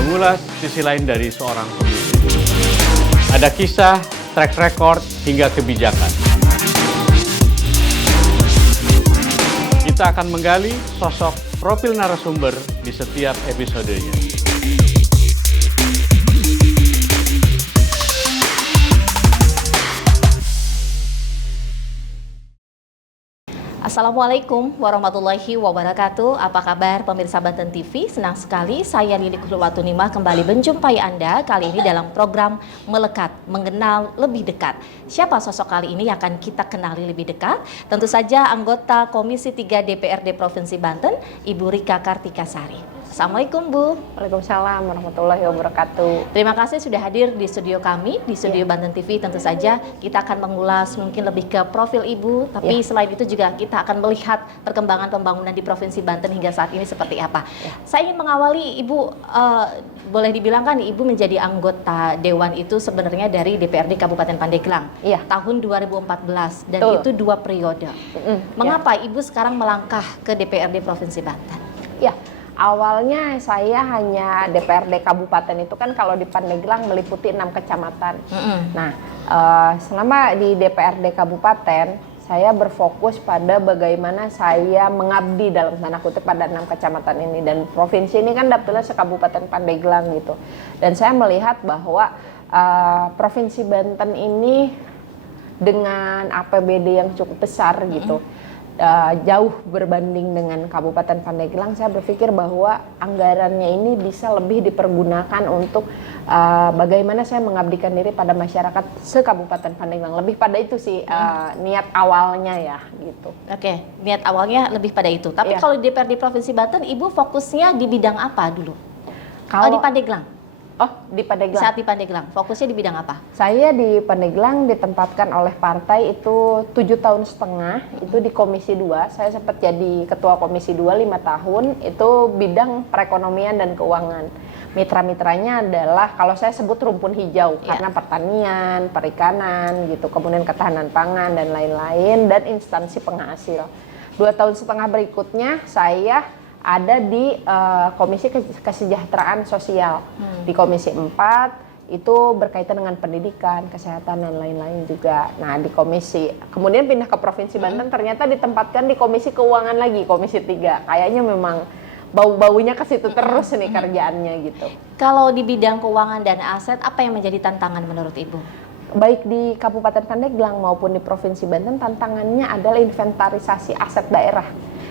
mengulas sisi lain dari seorang pemimpin. Ada kisah, track record, hingga kebijakan. Kita akan menggali sosok profil narasumber di setiap episodenya. Assalamualaikum warahmatullahi wabarakatuh. Apa kabar pemirsa Banten TV? Senang sekali saya Lili Kulwatunimah kembali menjumpai Anda kali ini dalam program Melekat, Mengenal Lebih Dekat. Siapa sosok kali ini yang akan kita kenali lebih dekat? Tentu saja anggota Komisi 3 DPRD Provinsi Banten, Ibu Rika Kartikasari. Assalamualaikum Bu. Waalaikumsalam warahmatullahi wabarakatuh. Terima kasih sudah hadir di studio kami, di studio Banten TV. Tentu saja kita akan mengulas mungkin lebih ke profil Ibu, tapi selain itu juga kita akan melihat perkembangan pembangunan di Provinsi Banten hingga saat ini seperti apa. Saya ingin mengawali Ibu, boleh dibilang kan Ibu menjadi anggota Dewan itu sebenarnya dari DPRD Kabupaten Pandeglang tahun 2014 dan itu 2 periode. Mengapa Ibu sekarang melangkah ke DPRD Provinsi Banten? Awalnya saya hanya DPRD Kabupaten itu kan kalau di Pandeglang meliputi 6 kecamatan. Nah, selama di DPRD Kabupaten, saya berfokus pada bagaimana saya mengabdi dalam tanda kutip pada 6 kecamatan ini. Dan provinsi ini kan dapilnya se-Kabupaten Pandeglang gitu. Dan saya melihat bahwa Provinsi Banten ini dengan APBD yang cukup besar gitu. Jauh berbanding dengan Kabupaten Pandeglang, saya berpikir bahwa anggarannya ini bisa lebih dipergunakan untuk bagaimana saya mengabdikan diri pada masyarakat se-Kabupaten Pandeglang. Lebih pada itu sih niat awalnya ya gitu. Oke, niat awalnya lebih pada itu. Tapi kalau di DPRD Provinsi Banten, Ibu fokusnya di bidang apa dulu? Kalau di Pandeglang? Di Pandeglang. Saat di Pandeglang, fokusnya di bidang apa? Saya di Pandeglang ditempatkan oleh partai itu 7,5 tahun, itu di Komisi 2. Saya sempat jadi Ketua Komisi 2 5 tahun, itu bidang perekonomian dan keuangan. Mitra-mitranya adalah, kalau saya sebut rumpun hijau, karena pertanian, perikanan, gitu, kemudian ketahanan pangan, dan lain-lain, dan instansi penghasil. 2,5 tahun berikutnya, saya ada di Komisi Kesejahteraan Sosial. Di Komisi 4 itu berkaitan dengan pendidikan, kesehatan, dan lain-lain juga. Nah, di komisi, kemudian pindah ke Provinsi Banten, ternyata ditempatkan di Komisi Keuangan lagi, Komisi 3. Kayaknya memang bau-baunya ke situ terus nih kerjaannya gitu. Kalau di bidang keuangan dan aset, apa yang menjadi tantangan menurut Ibu? Baik di Kabupaten Pandeglang maupun di Provinsi Banten, tantangannya adalah inventarisasi aset daerah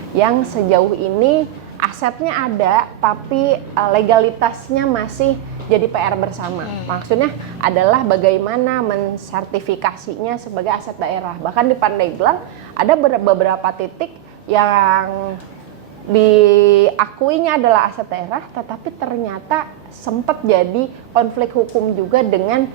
yang sejauh ini asetnya ada tapi legalitasnya masih jadi PR bersama. Maksudnya adalah bagaimana mensertifikasinya sebagai aset daerah. Bahkan di Pandeglang ada beberapa titik yang diakuinya adalah aset daerah, tetapi ternyata sempat jadi konflik hukum juga dengan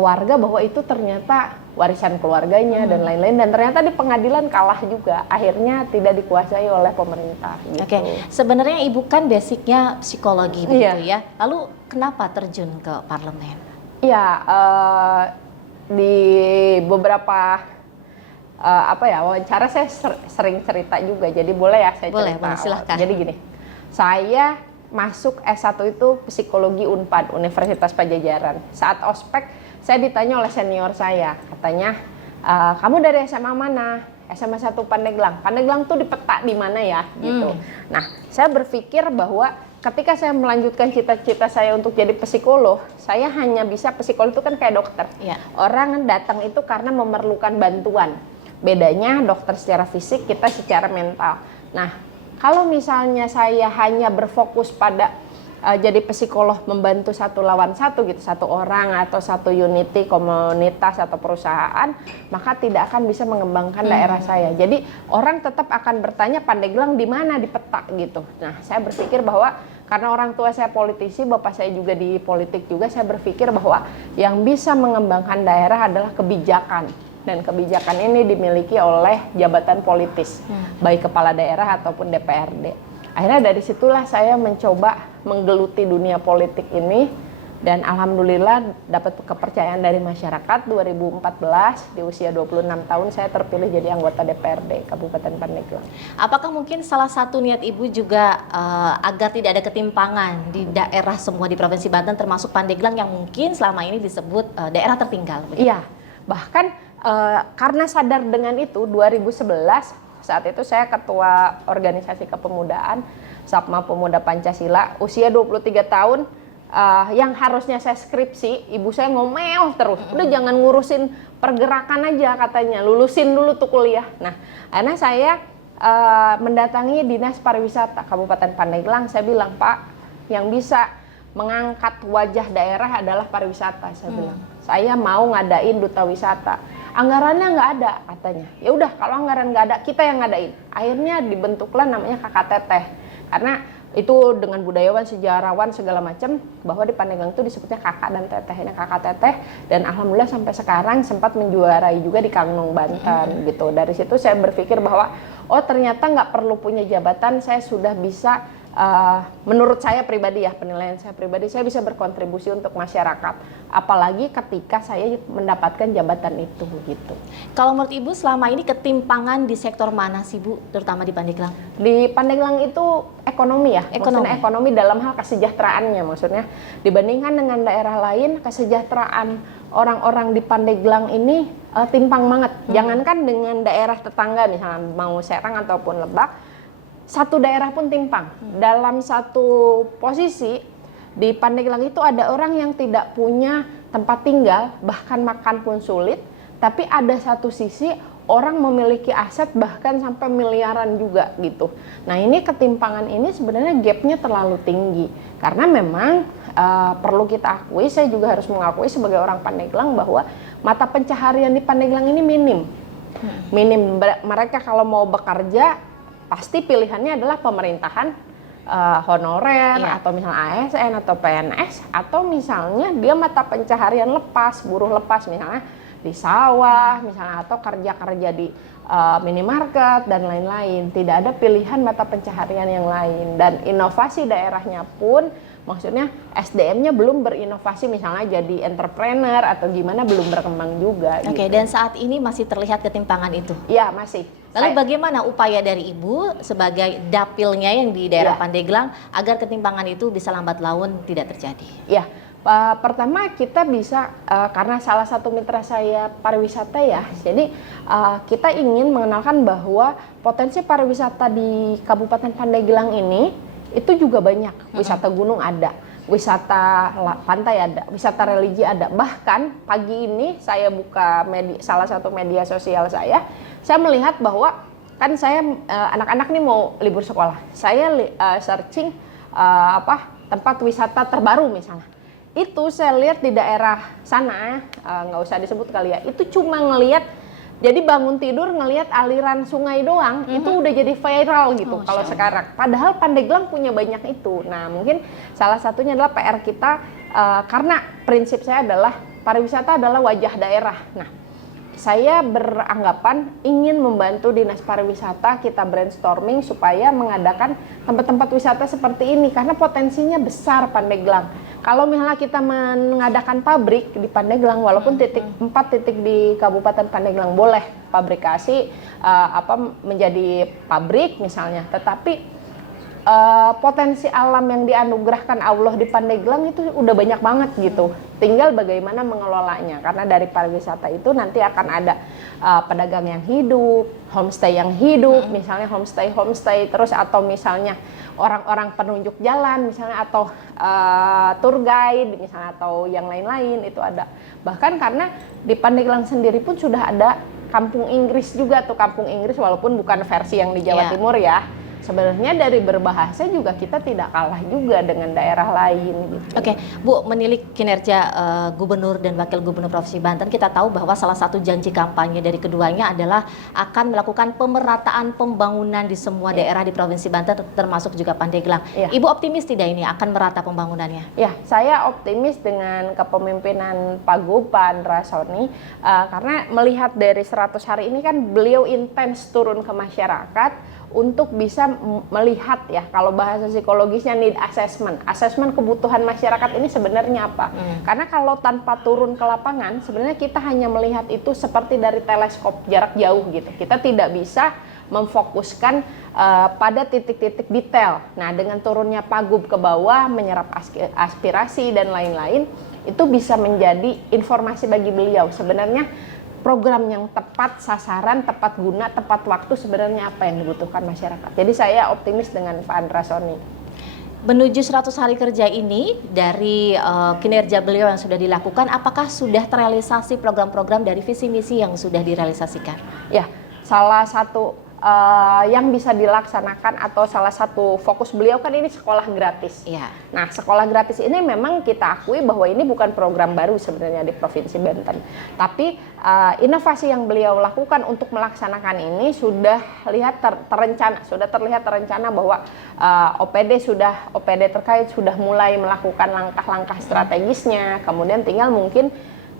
warga bahwa itu ternyata warisan keluarganya dan lain-lain, dan ternyata di pengadilan kalah juga, akhirnya tidak dikuasai oleh pemerintah gitu. Oke, sebenarnya Ibu kan basicnya psikologi begitu ya, lalu kenapa terjun ke parlemen? Di beberapa wawancara saya sering cerita juga, jadi boleh ya saya cerita? Boleh, silahkan. Jadi gini, saya masuk S1 itu psikologi Unpad, Universitas Padjadjaran. Saat ospek, saya ditanya oleh senior saya, katanya, kamu dari SMA mana? SMA 1 Pandeglang. Pandeglang tuh di peta di mana ya? Gitu. Nah, saya berpikir bahwa ketika saya melanjutkan cita-cita saya untuk jadi psikolog, saya hanya bisa, psikolog itu kan kayak dokter. Orang datang itu karena memerlukan bantuan. Bedanya dokter secara fisik, kita secara mental. Nah, kalau misalnya saya hanya berfokus pada jadi psikolog membantu satu lawan satu gitu, satu orang atau satu unity, komunitas atau perusahaan, maka tidak akan bisa mengembangkan daerah saya. Jadi orang tetap akan bertanya Pandeglang di mana di peta gitu. Nah, saya berpikir bahwa karena orang tua saya politisi, bapak saya juga di politik juga, saya berpikir bahwa yang bisa mengembangkan daerah adalah kebijakan. Dan kebijakan ini dimiliki oleh jabatan politis, baik kepala daerah ataupun DPRD. Akhirnya dari situlah saya mencoba menggeluti dunia politik ini, Dan alhamdulillah dapat kepercayaan dari masyarakat. 2014 di usia 26 tahun saya terpilih jadi anggota DPRD Kabupaten Pandeglang. Apakah mungkin salah satu niat Ibu juga agar tidak ada ketimpangan di daerah semua di Provinsi Banten termasuk Pandeglang yang mungkin selama ini disebut daerah tertinggal? Iya, bahkan karena sadar dengan itu 2011 saat itu saya ketua organisasi kepemudaan Sapma Pemuda Pancasila, usia 23 tahun. Yang harusnya saya skripsi, ibu saya ngomel terus, udah jangan ngurusin pergerakan aja katanya, lulusin dulu tuh kuliah. Nah, akhirnya saya mendatangi Dinas Pariwisata Kabupaten Pandeglang. Saya bilang, Pak, yang bisa mengangkat wajah daerah adalah pariwisata. Saya bilang, saya mau ngadain duta wisata. Anggarannya nggak ada katanya. Ya udah, kalau anggaran nggak ada, kita yang ngadain. Akhirnya dibentuklah namanya KKTT, karena itu dengan budayawan, sejarawan segala macam, bahwa di Pandeglang itu disebutnya kakak dan teteh. Ini kakak teteh, dan alhamdulillah sampai sekarang sempat menjuarai juga di Kangnong Banten gitu. Dari situ saya berpikir bahwa oh ternyata nggak perlu punya jabatan, saya sudah bisa menurut saya pribadi ya, penilaian saya pribadi, saya bisa berkontribusi untuk masyarakat, apalagi ketika saya mendapatkan jabatan itu gitu. Kalau menurut Ibu selama ini ketimpangan di sektor mana sih Bu, terutama di Pandeglang? Di Pandeglang itu ekonomi ya, maksudnya ekonomi dalam hal kesejahteraannya, maksudnya dibandingkan dengan daerah lain, kesejahteraan orang-orang di Pandeglang ini timpang banget. Jangankan dengan daerah tetangga misalnya mau Serang ataupun Lebak, satu daerah pun timpang. Dalam satu posisi di Pandeglang itu ada orang yang tidak punya tempat tinggal, bahkan makan pun sulit, tapi ada satu sisi orang memiliki aset bahkan sampai miliaran juga gitu. Nah, ini ketimpangan ini sebenarnya gapnya terlalu tinggi, karena memang perlu kita akui, saya juga harus mengakui sebagai orang Pandeglang bahwa mata pencaharian di Pandeglang ini minim. Mereka kalau mau bekerja pasti pilihannya adalah pemerintahan honorer, atau misalnya ASN atau PNS, atau misalnya dia mata pencaharian lepas, buruh lepas misalnya di sawah misalnya, atau kerja-kerja di minimarket dan lain-lain. Tidak ada pilihan mata pencaharian yang lain, dan inovasi daerahnya pun maksudnya SDM-nya belum berinovasi, misalnya jadi entrepreneur atau gimana, belum berkembang juga. Oke, gitu. dan saat ini masih terlihat ketimpangan itu? Ya, masih. Lalu bagaimana upaya dari Ibu sebagai dapilnya yang di daerah Pandeglang agar ketimpangan itu bisa lambat laun tidak terjadi? Ya, pertama kita bisa, karena salah satu mitra saya pariwisata ya, jadi kita ingin mengenalkan bahwa potensi pariwisata di Kabupaten Pandeglang ini itu juga banyak. Wisata gunung ada, wisata pantai ada, wisata religi ada. Bahkan pagi ini saya buka salah satu media sosial saya melihat bahwa kan saya anak-anak nih mau libur sekolah. Saya searching tempat wisata terbaru misalnya. Itu saya lihat di daerah sana, nggak usah disebut kali ya. Itu cuma ngelihat, jadi bangun tidur ngelihat aliran sungai doang, itu udah jadi viral gitu kalau sekarang. Padahal Pandeglang punya banyak itu. Nah, mungkin salah satunya adalah PR kita, karena prinsip saya adalah pariwisata adalah wajah daerah. Nah, saya beranggapan ingin membantu Dinas Pariwisata, kita brainstorming supaya mengadakan tempat-tempat wisata seperti ini, karena potensinya besar Pandeglang. Kalau misalnya kita mengadakan pabrik di Pandeglang, walaupun 4 titik di Kabupaten Pandeglang boleh pabrikasi menjadi pabrik misalnya, tetapi potensi alam yang dianugerahkan Allah di Pandeglang itu udah banyak banget gitu. Tinggal bagaimana mengelolanya, karena dari pariwisata itu nanti akan ada pedagang yang hidup, homestay yang hidup, misalnya homestay terus, atau misalnya orang-orang penunjuk jalan misalnya, atau tour guide misalnya, atau yang lain-lain itu ada. Bahkan karena di Pandeglang sendiri pun sudah ada kampung Inggris juga tuh, kampung Inggris walaupun bukan versi yang di Jawa Timur ya. Sebenarnya dari berbahasa juga kita tidak kalah juga dengan daerah lain gitu. Oke, Bu, menilik kinerja Gubernur dan Wakil Gubernur Provinsi Banten, kita tahu bahwa salah satu janji kampanye dari keduanya adalah akan melakukan pemerataan pembangunan di semua daerah di Provinsi Banten, termasuk juga Pandeglang. Ibu optimis tidak ini akan merata pembangunannya? Ya, saya optimis dengan kepemimpinan Pak Gubernur Rasoni, karena melihat dari 100 hari ini kan beliau intens turun ke masyarakat untuk bisa melihat ya, kalau bahasa psikologisnya need assessment. Assessment kebutuhan masyarakat ini sebenarnya apa? Karena kalau tanpa turun ke lapangan, sebenarnya kita hanya melihat itu seperti dari teleskop jarak jauh gitu. Kita tidak bisa memfokuskan pada titik-titik detail. Nah, dengan turunnya Pagub ke bawah, menyerap aspirasi dan lain-lain, itu bisa menjadi informasi bagi beliau. Sebenarnya program yang tepat sasaran, tepat guna, tepat waktu sebenarnya apa yang dibutuhkan masyarakat. Jadi saya optimis dengan Pak Andra Soni. Menuju 100 hari kerja ini, dari kinerja beliau yang sudah dilakukan, apakah sudah terrealisasi program-program dari visi misi yang sudah direalisasikan? Ya, salah satu yang bisa dilaksanakan atau salah satu fokus beliau kan ini sekolah gratis. Iya. Nah, sekolah gratis ini memang kita akui bahwa ini bukan program baru sebenarnya di Provinsi Banten. Tapi inovasi yang beliau lakukan untuk melaksanakan ini sudah terlihat terencana bahwa OPD terkait sudah mulai melakukan langkah-langkah strategisnya. Kemudian tinggal mungkin,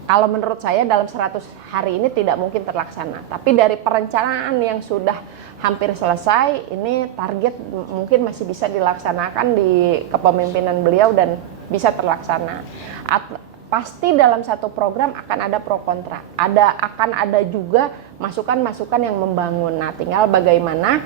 kalau menurut saya dalam 100 hari ini tidak mungkin terlaksana. Tapi dari perencanaan yang sudah hampir selesai, ini target mungkin masih bisa dilaksanakan di kepemimpinan beliau dan bisa terlaksana. Pasti dalam satu program akan ada pro kontra. Akan ada juga masukan-masukan yang membangun. Nah, tinggal bagaimana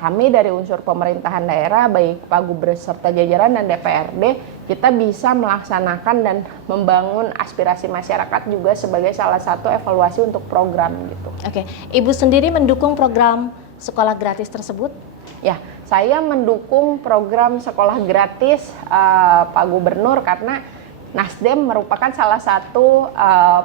kami dari unsur pemerintahan daerah, baik Pak Gubernur serta jajaran dan DPRD, kita bisa melaksanakan dan membangun aspirasi masyarakat juga sebagai salah satu evaluasi untuk program gitu. Oke, Ibu sendiri mendukung program sekolah gratis tersebut? Ya, saya mendukung program sekolah gratis Pak Gubernur karena Nasdem merupakan salah satu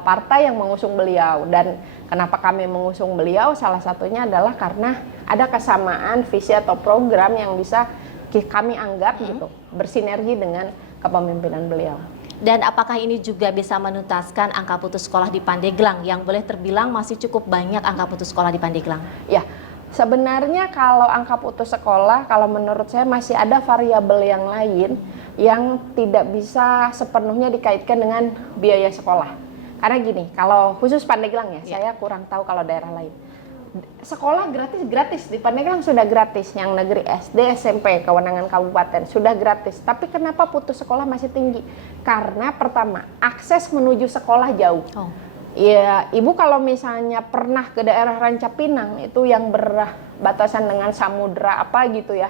partai yang mengusung beliau. Dan kenapa kami mengusung beliau? Salah satunya adalah karena ada kesamaan visi atau program yang bisa kami anggap gitu bersinergi dengan kepemimpinan beliau. Dan apakah ini juga bisa menuntaskan angka putus sekolah di Pandeglang yang boleh terbilang masih cukup banyak angka putus sekolah di Pandeglang? Ya, sebenarnya kalau angka putus sekolah, kalau menurut saya masih ada variabel yang lain yang tidak bisa sepenuhnya dikaitkan dengan biaya sekolah. Karena gini, kalau khusus Pandeglang ya, saya kurang tahu kalau daerah lain. Sekolah gratis di Pandeglang sudah gratis, yang negeri SD, SMP, kewenangan kabupaten sudah gratis. Tapi kenapa putus sekolah masih tinggi? Karena pertama, akses menuju sekolah jauh. Ya, Ibu kalau misalnya pernah ke daerah Ranca Pinang itu yang berbatasan dengan samudra apa gitu ya,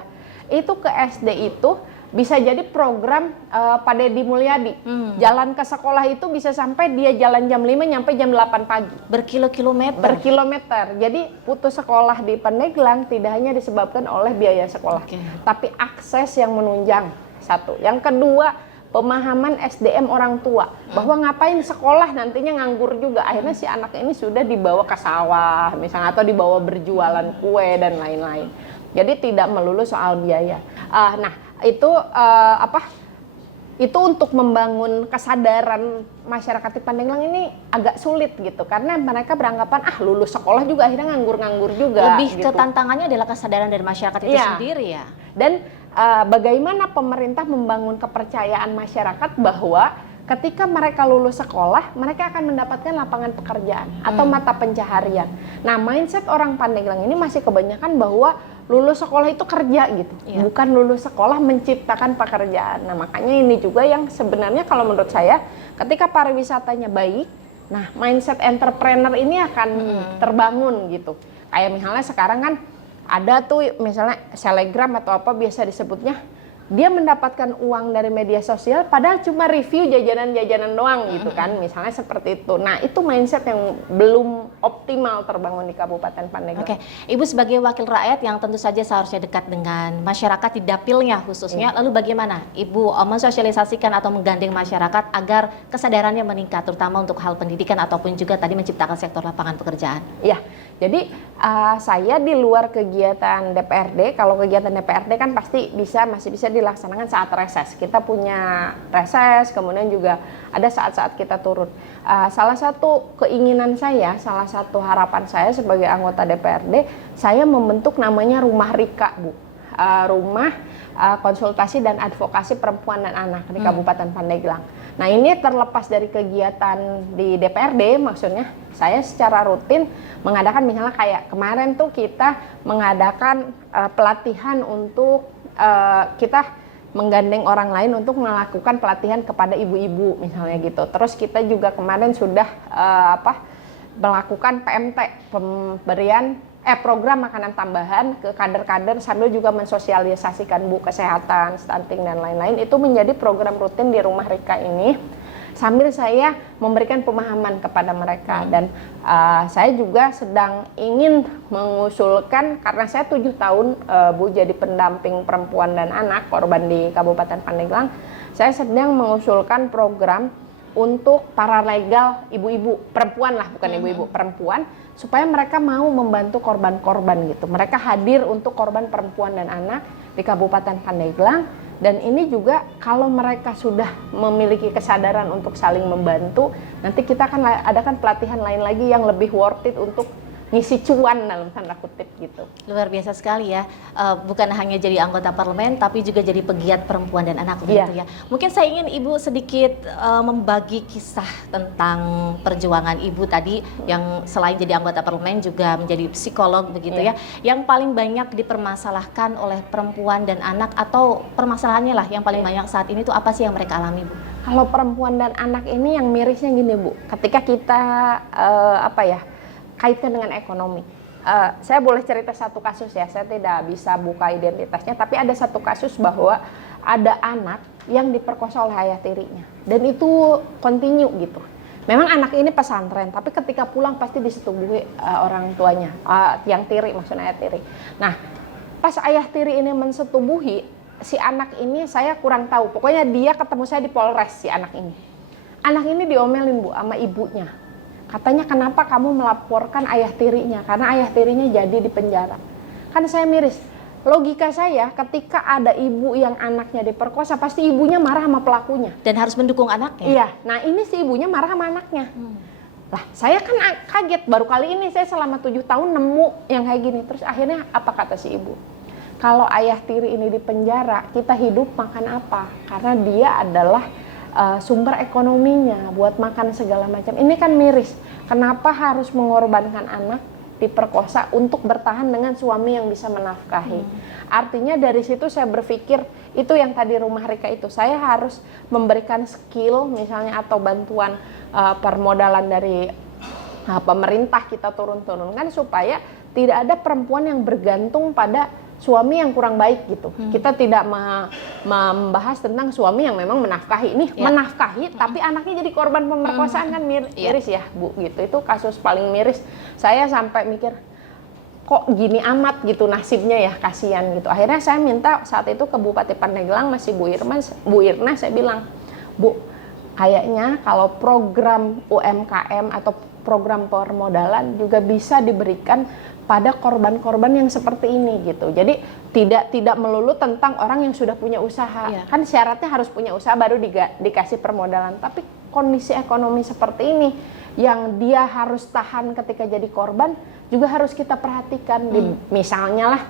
itu ke SD itu bisa jadi program Pak Deddy Mulyadi. Jalan ke sekolah itu bisa sampai dia jalan jam 5 nyampe jam 8 pagi. Berkilometer. Jadi putus sekolah di Pandeglang tidak hanya disebabkan oleh biaya sekolah, tapi akses yang menunjang. Satu. Yang kedua, pemahaman SDM orang tua bahwa ngapain sekolah nantinya nganggur juga. Akhirnya si anak ini sudah dibawa ke sawah misalnya atau dibawa berjualan kue dan lain-lain. Jadi tidak melulu soal biaya. Itu untuk membangun kesadaran masyarakat di Pandeglang ini agak sulit gitu, karena mereka beranggapan lulus sekolah juga akhirnya nganggur-nganggur juga. Lebih gitu. ke tantangannya adalah kesadaran dari masyarakat itu sendiri ya. Dan bagaimana pemerintah membangun kepercayaan masyarakat bahwa ketika mereka lulus sekolah, mereka akan mendapatkan lapangan pekerjaan atau mata pencaharian. Nah, mindset orang Pandeglang ini masih kebanyakan bahwa lulus sekolah itu kerja gitu, bukan lulus sekolah menciptakan pekerjaan. Nah, makanya ini juga yang sebenarnya kalau menurut saya, ketika pariwisatanya baik, nah mindset entrepreneur ini akan terbangun gitu. Kayak misalnya sekarang kan ada tuh misalnya Telegram atau apa biasa disebutnya, dia mendapatkan uang dari media sosial padahal cuma review jajanan-jajanan doang gitu kan, misalnya seperti itu. Nah, itu mindset yang belum optimal terbangun di Kabupaten Pandeglang. Oke, Ibu sebagai wakil rakyat yang tentu saja seharusnya dekat dengan masyarakat di dapilnya khususnya, lalu bagaimana Ibu mensosialisasikan atau menggandeng masyarakat agar kesadarannya meningkat, terutama untuk hal pendidikan ataupun juga tadi menciptakan sektor lapangan pekerjaan? Ya, jadi saya di luar kegiatan DPRD, kalau kegiatan DPRD kan pasti masih bisa dilaksanakan saat reses. Kita punya reses, kemudian juga ada saat-saat kita turun. Salah satu keinginan saya, salah satu harapan saya sebagai anggota DPRD, saya membentuk namanya Rumah Rika, Bu. Rumah konsultasi dan advokasi perempuan dan anak di Kabupaten Pandeglang. Nah ini terlepas dari kegiatan di DPRD, maksudnya saya secara rutin mengadakan misalnya kayak kemarin tuh kita mengadakan pelatihan untuk kita menggandeng orang lain untuk melakukan pelatihan kepada ibu-ibu misalnya gitu. Terus kita juga kemarin sudah melakukan PMT, pemberian program makanan tambahan ke kader-kader sambil juga mensosialisasikan Bu kesehatan, stunting dan lain-lain. Itu menjadi program rutin di Rumah Rika ini sambil saya memberikan pemahaman kepada mereka. Dan saya juga sedang ingin mengusulkan, karena saya 7 tahun Bu jadi pendamping perempuan dan anak korban di Kabupaten Pandeglang, saya sedang mengusulkan program untuk paralegal ibu-ibu perempuan lah, bukan ibu-ibu perempuan, supaya mereka mau membantu korban-korban gitu. Mereka hadir untuk korban perempuan dan anak di Kabupaten Pandeglang. Dan ini juga kalau mereka sudah memiliki kesadaran untuk saling membantu, nanti kita akan adakan pelatihan lain lagi yang lebih worth it untuk ngisi cuan dalam tanda kutip gitu. Luar biasa sekali ya, bukan hanya jadi anggota parlemen tapi juga jadi pegiat perempuan dan anak begitu ya. Mungkin saya ingin Ibu sedikit membagi kisah tentang perjuangan Ibu tadi yang selain jadi anggota parlemen juga menjadi psikolog begitu ya. Yang paling banyak dipermasalahkan oleh perempuan dan anak, atau permasalahannya lah yang paling banyak saat ini tuh apa sih yang mereka alami, Bu? Kalau perempuan dan anak ini yang mirisnya gini, Bu. Ketika kita kaitkan dengan ekonomi. Saya boleh cerita satu kasus ya, saya tidak bisa buka identitasnya, tapi ada satu kasus bahwa ada anak yang diperkosa oleh ayah tirinya. Dan itu continue gitu. Memang anak ini pesantren, tapi ketika pulang pasti disetubuhi orang tuanya, yang tiri, maksudnya ayah tiri. Nah, pas ayah tiri ini mensetubuhi, si anak ini saya kurang tahu, pokoknya dia ketemu saya di Polres, si anak ini. Anak ini diomelin, Bu, sama ibunya. Katanya, kenapa kamu melaporkan ayah tirinya? Karena ayah tirinya jadi di penjara. Kan saya miris. Logika saya, ketika ada ibu yang anaknya diperkosa, pasti ibunya marah sama pelakunya. Dan harus mendukung anaknya? Iya, nah ini si ibunya marah sama anaknya. Lah, saya kan kaget, baru kali ini saya selama 7 tahun nemu yang kayak gini. Terus akhirnya apa kata si ibu? Kalau ayah tiri ini di penjara, kita hidup makan apa? Karena dia adalah sumber ekonominya buat makan segala macam. Ini kan miris. Kenapa harus mengorbankan anak diperkosa untuk bertahan dengan suami yang bisa menafkahi? Artinya dari situ saya berpikir, itu yang tadi Rumah Rika itu, saya harus memberikan skill misalnya atau bantuan permodalan dari pemerintah kita turun-turunkan supaya tidak ada perempuan yang bergantung pada suami yang kurang baik gitu. Kita tidak membahas tentang suami yang memang menafkahi. Ini menafkahi tapi anaknya jadi korban pemerkosaan, kan miris ya, Bu, gitu. Itu kasus paling miris. Saya sampai mikir, kok gini amat gitu nasibnya ya, kasihan gitu. Akhirnya saya minta saat itu ke Bupati Pandeglang, masih Bu Irna, saya bilang, Bu, kayaknya kalau program UMKM atau program permodalan juga bisa diberikan pada korban-korban yang seperti ini gitu. Jadi tidak melulu tentang orang yang sudah punya usaha. Kan syaratnya harus punya usaha baru dikasih permodalan. Tapi kondisi ekonomi seperti ini yang dia harus tahan ketika jadi korban juga harus kita perhatikan. Misalnya lah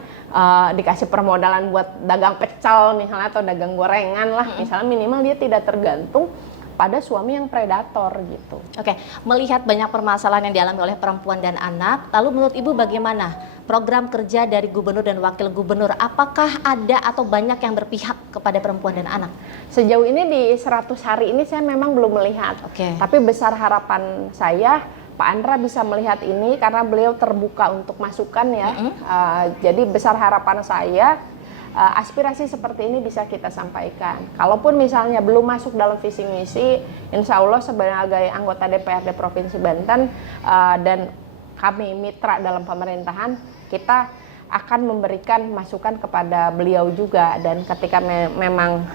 dikasih permodalan buat dagang pecel misalnya atau dagang gorengan lah. Misalnya minimal dia tidak tergantung pada suami yang predator gitu. Oke, melihat banyak permasalahan yang dialami oleh perempuan dan anak, lalu menurut Ibu bagaimana program kerja dari gubernur dan wakil gubernur? Apakah ada atau banyak yang berpihak kepada perempuan dan anak? Sejauh ini di 100 hari ini saya memang belum melihat. Tapi besar harapan saya Pak Andra bisa melihat ini karena beliau terbuka untuk masukan ya. Jadi besar harapan saya aspirasi seperti ini bisa kita sampaikan. Kalaupun misalnya belum masuk dalam visi misi, insya Allah sebagai anggota DPRD Provinsi Banten dan kami mitra dalam pemerintahan, kita akan memberikan masukan kepada beliau juga. Dan ketika memang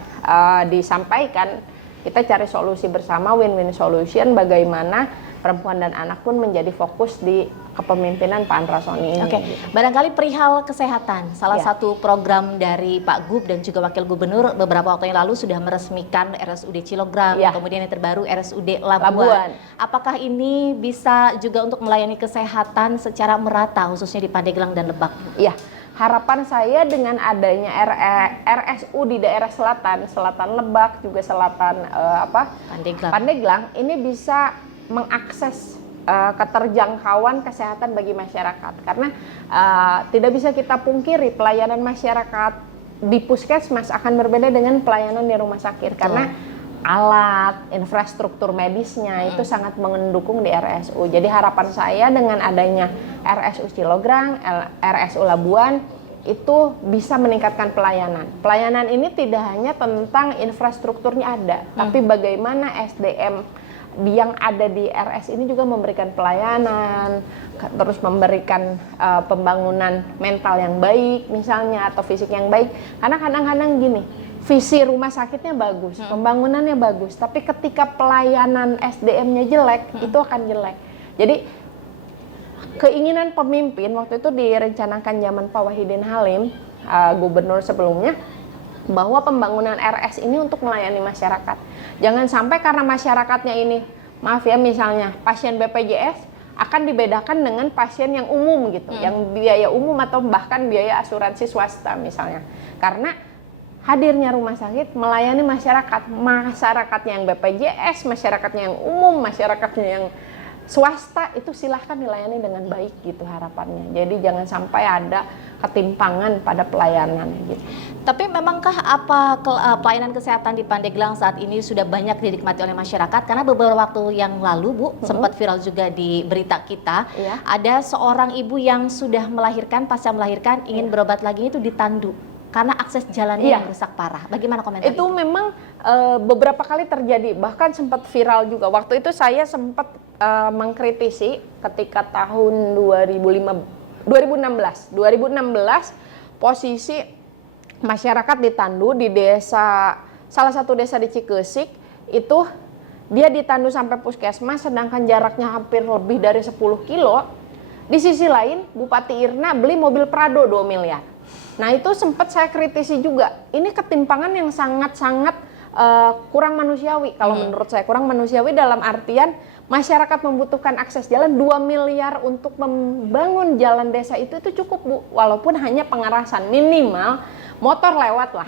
disampaikan, kita cari solusi bersama, win-win solution, bagaimana perempuan dan anak pun menjadi fokus di kepemimpinan Pak Andra Soni ini. Barangkali perihal kesehatan, salah satu program dari Pak Gub dan juga Wakil Gubernur beberapa waktu yang lalu sudah meresmikan RSUD Cilogram, kemudian yang terbaru RSUD Labuan. Apakah ini bisa juga untuk melayani kesehatan secara merata khususnya di Pandeglang dan Lebak? Iya, harapan saya dengan adanya RSU di daerah selatan Lebak, juga selatan Pandeglang, ini bisa mengakses keterjangkauan kesehatan bagi masyarakat. Karena tidak bisa kita pungkiri pelayanan masyarakat di puskesmas akan berbeda dengan pelayanan di rumah sakit. Karena alat, infrastruktur medisnya itu sangat mendukung di RSU. Jadi harapan saya dengan adanya RSU Cilograng, RSU Labuan itu bisa meningkatkan pelayanan. Pelayanan ini tidak hanya tentang infrastrukturnya ada, tapi bagaimana SDM yang ada di RS ini juga memberikan pelayanan, terus memberikan pembangunan mental yang baik misalnya, atau fisik yang baik. Karena kadang-kadang gini, visi rumah sakitnya bagus, pembangunannya bagus, tapi ketika pelayanan SDM-nya jelek, itu akan jelek. Jadi keinginan pemimpin waktu itu direncanakan zaman Pak Wahidin Halim, gubernur sebelumnya, bahwa pembangunan RS ini untuk melayani masyarakat. Jangan sampai karena masyarakatnya ini, maaf ya, misalnya pasien BPJS akan dibedakan dengan pasien yang umum gitu, yang biaya umum atau bahkan biaya asuransi swasta misalnya. Karena hadirnya rumah sakit melayani masyarakatnya yang BPJS, masyarakatnya yang umum, masyarakatnya yang swasta, itu silahkan dilayani dengan baik gitu harapannya. Jadi jangan sampai ada ketimpangan pada pelayanan gitu. Tapi memangkah pelayanan kesehatan di Pandeglang saat ini sudah banyak dinikmati oleh masyarakat? Karena beberapa waktu yang lalu, Bu, sempat viral juga di berita kita, ada seorang ibu yang sudah melahirkan, pasca melahirkan ingin berobat lagi itu ditandu karena akses jalannya yang rusak parah. Bagaimana komentar itu? Memang beberapa kali terjadi, bahkan sempat viral juga. Waktu itu saya sempat mengkritisi ketika tahun 2016 posisi masyarakat ditandu di desa, salah satu desa di Cikesik, itu dia ditandu sampai puskesmas sedangkan jaraknya hampir lebih dari 10 kilo. Di sisi lain Bupati Irna beli mobil Prado 2 miliar. Nah itu sempat saya kritisi juga. Ini ketimpangan yang sangat-sangat kurang manusiawi. Kalau menurut saya kurang manusiawi dalam artian masyarakat membutuhkan akses jalan, 2 miliar untuk membangun jalan desa itu cukup, Bu. Walaupun hanya pengerasan, minimal motor lewat lah.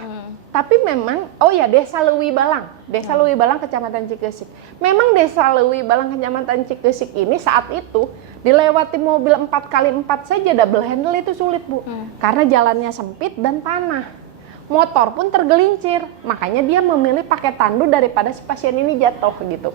Tapi memang, Desa Leuwi Balang, Kecamatan Cikesik. Memang Desa Leuwi Balang, Kecamatan Cikesik ini saat itu dilewati mobil 4x4 saja double handle itu sulit, Bu. Karena jalannya sempit dan tanah. Motor pun tergelincir. Makanya dia memilih pakai tandu daripada si pasien ini jatuh gitu.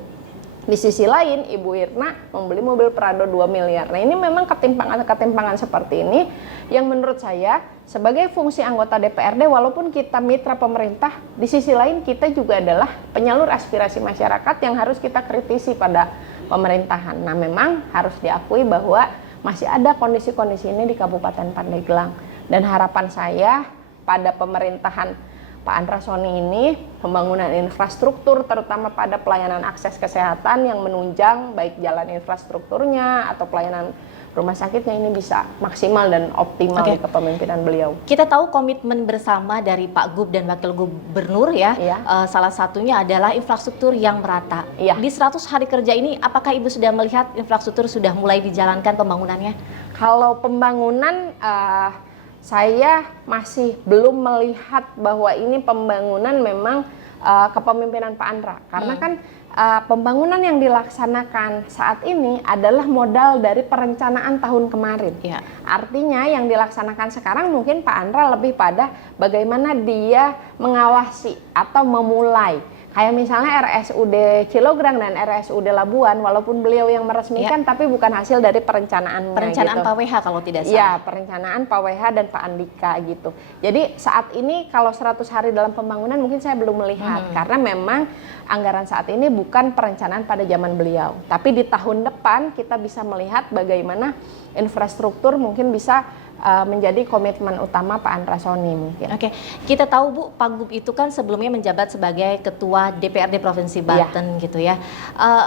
Di sisi lain, Ibu Irna membeli mobil Prado 2 miliar. Nah ini memang ketimpangan seperti ini yang menurut saya sebagai fungsi anggota DPRD, walaupun kita mitra pemerintah, di sisi lain kita juga adalah penyalur aspirasi masyarakat yang harus kita kritisi pada pemerintahan. Nah memang harus diakui bahwa masih ada kondisi-kondisi ini di Kabupaten Pandeglang. Dan harapan saya pada pemerintahan Pak Andra Soni ini, pembangunan infrastruktur terutama pada pelayanan akses kesehatan yang menunjang baik jalan infrastrukturnya atau pelayanan rumah sakitnya ini bisa maksimal dan optimal di kepemimpinan beliau. Kita tahu komitmen bersama dari Pak Gub dan Wakil Gubernur salah satunya adalah infrastruktur yang merata. Di 100 hari kerja ini apakah Ibu sudah melihat infrastruktur sudah mulai dijalankan pembangunannya? Kalau pembangunan saya masih belum melihat bahwa ini pembangunan memang kepemimpinan Pak Andra. Karena kan pembangunan yang dilaksanakan saat ini adalah modal dari perencanaan tahun kemarin. Artinya yang dilaksanakan sekarang mungkin Pak Andra lebih pada bagaimana dia mengawasi atau memulai. Kayak misalnya RSUD Cilograng dan RSUD Labuan, walaupun beliau yang meresmikan, tapi bukan hasil dari perencanaan gitu. Pak WH kalau tidak salah. Iya, perencanaan Pak WH dan Pak Andika gitu. Jadi saat ini kalau 100 hari dalam pembangunan mungkin saya belum melihat, karena memang anggaran saat ini bukan perencanaan pada zaman beliau. Tapi di tahun depan kita bisa melihat bagaimana infrastruktur mungkin bisa menjadi komitmen utama Pak Andra Soni mungkin. Kita tahu Bu, Pak Gub itu kan sebelumnya menjabat sebagai Ketua DPRD Provinsi Banten gitu ya.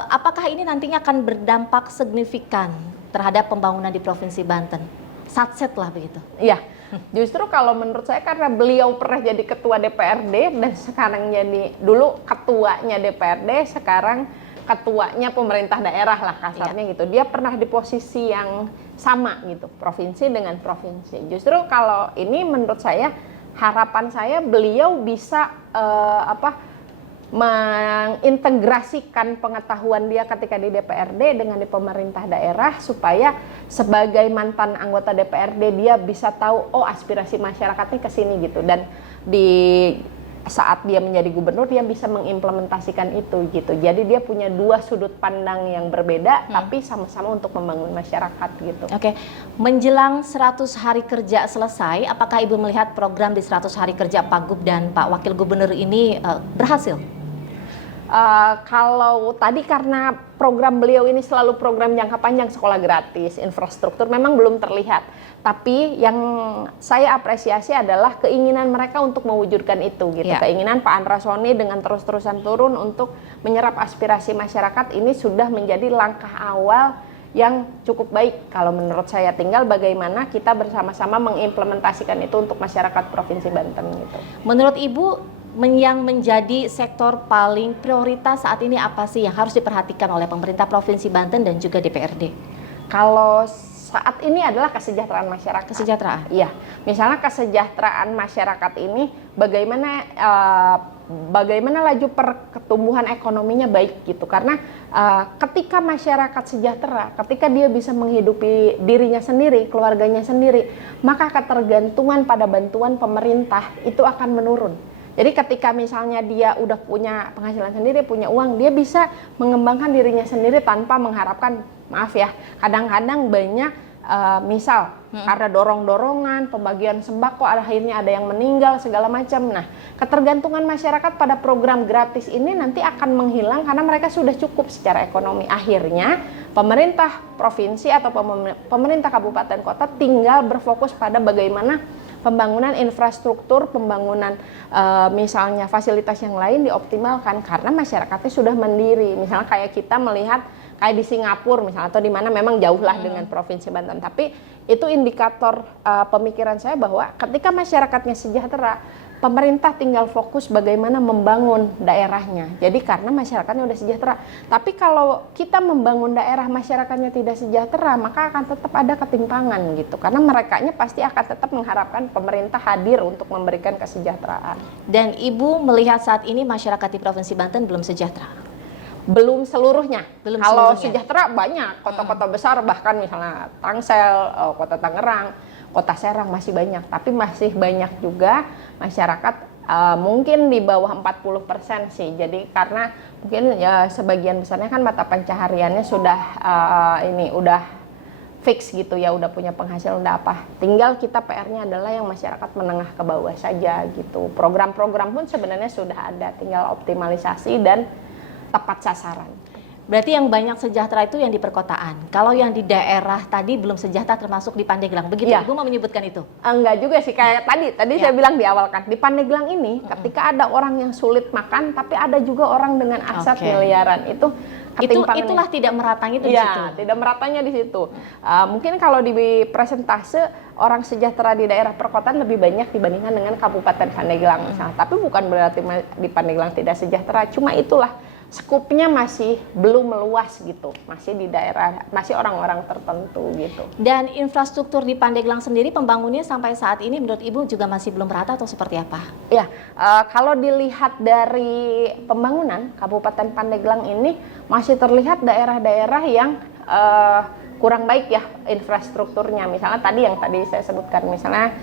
Apakah ini nantinya akan berdampak signifikan terhadap pembangunan di Provinsi Banten? Satset lah begitu. Iya, justru kalau menurut saya karena beliau pernah jadi Ketua DPRD dan sekarang jadi dulu Ketuanya DPRD, sekarang ketuanya pemerintah daerah lah kasarnya gitu. Dia pernah di posisi yang sama gitu, provinsi dengan provinsi. Justru kalau ini menurut saya, harapan saya beliau bisa mengintegrasikan pengetahuan dia ketika di DPRD dengan di pemerintah daerah, supaya sebagai mantan anggota DPRD dia bisa tahu oh aspirasi masyarakatnya ke sini gitu, dan di saat dia menjadi gubernur dia bisa mengimplementasikan itu gitu. Jadi dia punya dua sudut pandang yang berbeda tapi sama-sama untuk membangun masyarakat gitu. Oke, menjelang 100 hari kerja selesai, apakah Ibu melihat program di 100 hari kerja Pak Gub dan Pak Wakil Gubernur ini berhasil? Kalau tadi karena program beliau ini selalu program jangka panjang, sekolah gratis, infrastruktur memang belum terlihat. Tapi yang saya apresiasi adalah keinginan mereka untuk mewujudkan itu gitu. Keinginan Pak Andra Soni dengan terus-terusan turun untuk menyerap aspirasi masyarakat ini sudah menjadi langkah awal yang cukup baik kalau menurut saya. Tinggal bagaimana kita bersama-sama mengimplementasikan itu untuk masyarakat Provinsi Banten gitu. Menurut Ibu, yang menjadi sektor paling prioritas saat ini apa sih yang harus diperhatikan oleh pemerintah Provinsi Banten dan juga DPRD? Kalau saat ini adalah kesejahteraan masyarakat. Kesejahteraan? Iya, misalnya kesejahteraan masyarakat ini bagaimana laju pertumbuhan ekonominya baik gitu. Karena ketika masyarakat sejahtera, ketika dia bisa menghidupi dirinya sendiri, keluarganya sendiri, maka ketergantungan pada bantuan pemerintah itu akan menurun. Jadi ketika misalnya dia udah punya penghasilan sendiri, punya uang, dia bisa mengembangkan dirinya sendiri tanpa mengharapkan, maaf ya, kadang-kadang banyak misal karena dorong-dorongan, pembagian sembako, akhirnya ada yang meninggal segala macam. Nah, ketergantungan masyarakat pada program gratis ini nanti akan menghilang karena mereka sudah cukup secara ekonomi. Akhirnya pemerintah provinsi atau pemerintah kabupaten kota tinggal berfokus pada bagaimana pembangunan infrastruktur, pembangunan misalnya fasilitas yang lain dioptimalkan karena masyarakatnya sudah mandiri. Misalnya kayak kita melihat kayak di Singapura misalnya, atau di mana memang jauh lah dengan Provinsi Banten. Tapi itu indikator pemikiran saya bahwa ketika masyarakatnya sejahtera, pemerintah tinggal fokus bagaimana membangun daerahnya. Jadi karena masyarakatnya udah sejahtera. Tapi kalau kita membangun daerah masyarakatnya tidak sejahtera, maka akan tetap ada ketimpangan gitu. Karena merekanya pasti akan tetap mengharapkan pemerintah hadir untuk memberikan kesejahteraan. Dan Ibu melihat saat ini masyarakat di Provinsi Banten belum sejahtera? Belum seluruhnya. Kalau seluruhnya. Sejahtera banyak, kota-kota besar bahkan misalnya Tangsel, kota Tangerang, kota Serang masih banyak, tapi masih banyak juga masyarakat mungkin di bawah 40% sih. Jadi karena mungkin ya sebagian besarnya kan mata pencahariannya sudah udah fix gitu ya, udah punya penghasilan, udah apa. Tinggal kita PR-nya adalah yang masyarakat menengah ke bawah saja gitu. Program-program pun sebenarnya sudah ada, tinggal optimalisasi dan tepat sasaran. Berarti yang banyak sejahtera itu yang di perkotaan. Kalau yang di daerah tadi belum sejahtera, termasuk di Pandeglang. Begitu Ibu mau menyebutkan itu? Enggak juga sih, kayak tadi saya bilang di awal kan, di Pandeglang ini ketika ada orang yang sulit makan, tapi ada juga orang dengan aset miliaran. Itulah tidak meratanya itu di situ. Tidak meratanya di situ. Mungkin kalau di presentase orang sejahtera di daerah perkotaan lebih banyak dibandingkan dengan Kabupaten Pandeglang misalnya. Tapi bukan berarti di Pandeglang tidak sejahtera, cuma itulah skupnya masih belum meluas gitu, masih di daerah, masih orang-orang tertentu gitu. Dan infrastruktur di Pandeglang sendiri pembangunannya sampai saat ini menurut Ibu juga masih belum rata atau seperti apa? Ya, kalau dilihat dari pembangunan Kabupaten Pandeglang ini masih terlihat daerah-daerah yang kurang baik ya infrastrukturnya. Misalnya tadi saya sebutkan, misalnya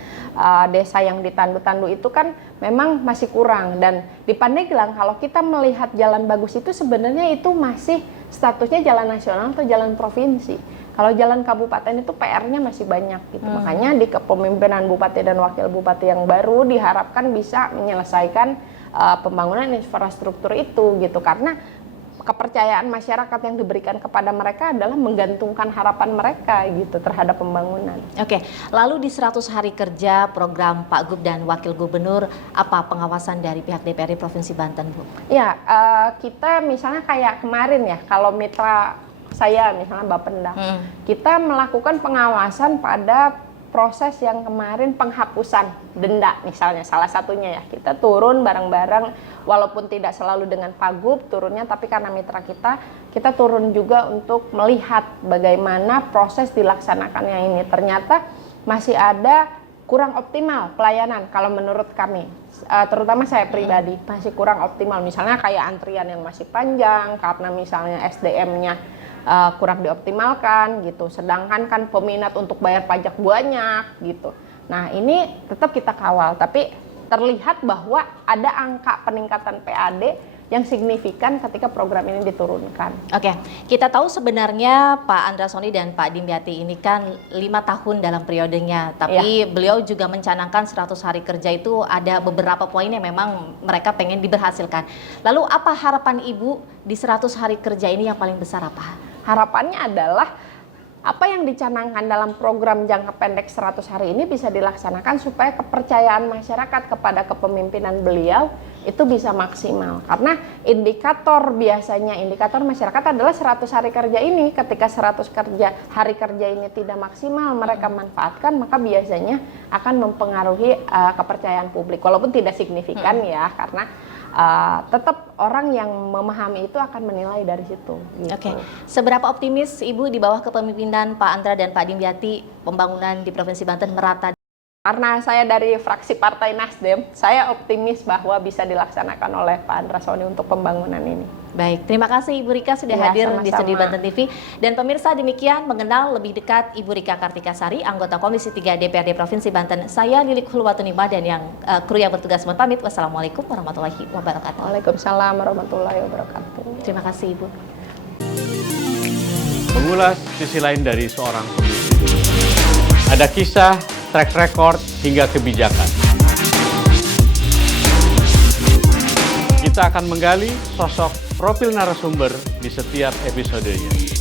desa yang di Tandu-Tandu itu kan memang masih kurang. Dan di Pandeglang kalau kita melihat jalan bagus itu sebenarnya itu masih statusnya jalan nasional atau jalan provinsi. Kalau jalan kabupaten itu PR-nya masih banyak gitu. Makanya di kepemimpinan bupati dan wakil bupati yang baru diharapkan bisa menyelesaikan pembangunan infrastruktur itu gitu. Karena kepercayaan masyarakat yang diberikan kepada mereka adalah menggantungkan harapan mereka gitu terhadap pembangunan. Oke, lalu di 100 hari kerja program Pak Gub dan Wakil Gubernur, apa pengawasan dari pihak DPRD Provinsi Banten, Bu? Ya, kita misalnya kayak kemarin ya, kalau mitra saya misalnya Bapenda, kita melakukan pengawasan pada proses yang kemarin penghapusan denda misalnya salah satunya ya, kita turun bareng-bareng walaupun tidak selalu dengan Pagub turunnya, tapi karena mitra kita turun juga untuk melihat bagaimana proses dilaksanakannya ini. Ternyata masih ada kurang optimal pelayanan kalau menurut kami, terutama saya pribadi masih kurang optimal, misalnya kayak antrian yang masih panjang karena misalnya SDM-nya kurang dioptimalkan gitu, sedangkan kan peminat untuk bayar pajak banyak gitu. Nah ini tetap kita kawal, tapi terlihat bahwa ada angka peningkatan PAD yang signifikan ketika program ini diturunkan. Oke, kita tahu sebenarnya Pak Andra Sony dan Pak Dimyati ini kan 5 tahun dalam periodenya, tapi beliau juga mencanangkan 100 hari kerja itu ada beberapa poin yang memang mereka pengen diberhasilkan. Lalu apa harapan Ibu di 100 hari kerja ini yang paling besar apa? Harapannya adalah apa yang dicanangkan dalam program jangka pendek 100 hari ini bisa dilaksanakan supaya kepercayaan masyarakat kepada kepemimpinan beliau itu bisa maksimal. Karena indikator masyarakat adalah 100 hari kerja ini. Ketika 100 hari kerja ini tidak maksimal mereka manfaatkan, maka biasanya akan mempengaruhi kepercayaan publik. Walaupun tidak signifikan ya, karena tetap orang yang memahami itu akan menilai dari situ. Gitu. Oke, seberapa optimis Ibu di bawah kepemimpinan Pak Andra dan Pak Dimyati pembangunan di Provinsi Banten merata? Karena saya dari fraksi Partai Nasdem, saya optimis bahwa bisa dilaksanakan oleh Pak Andra Sony untuk pembangunan ini. Baik, terima kasih Ibu Rika sudah hadir di studio Banten TV. Dan pemirsa, demikian mengenal lebih dekat Ibu Rika Kartikasari, anggota Komisi 3 DPRD Provinsi Banten. Saya Lilik Hulwatunima dan yang kru yang bertugas mohon pamit. Wassalamualaikum warahmatullahi wabarakatuh. Waalaikumsalam warahmatullahi wabarakatuh. Terima kasih Ibu. Mengulas sisi lain dari seorang pemimpin. Ada kisah, track record, hingga kebijakan. Kita akan menggali sosok profil narasumber di setiap episodenya.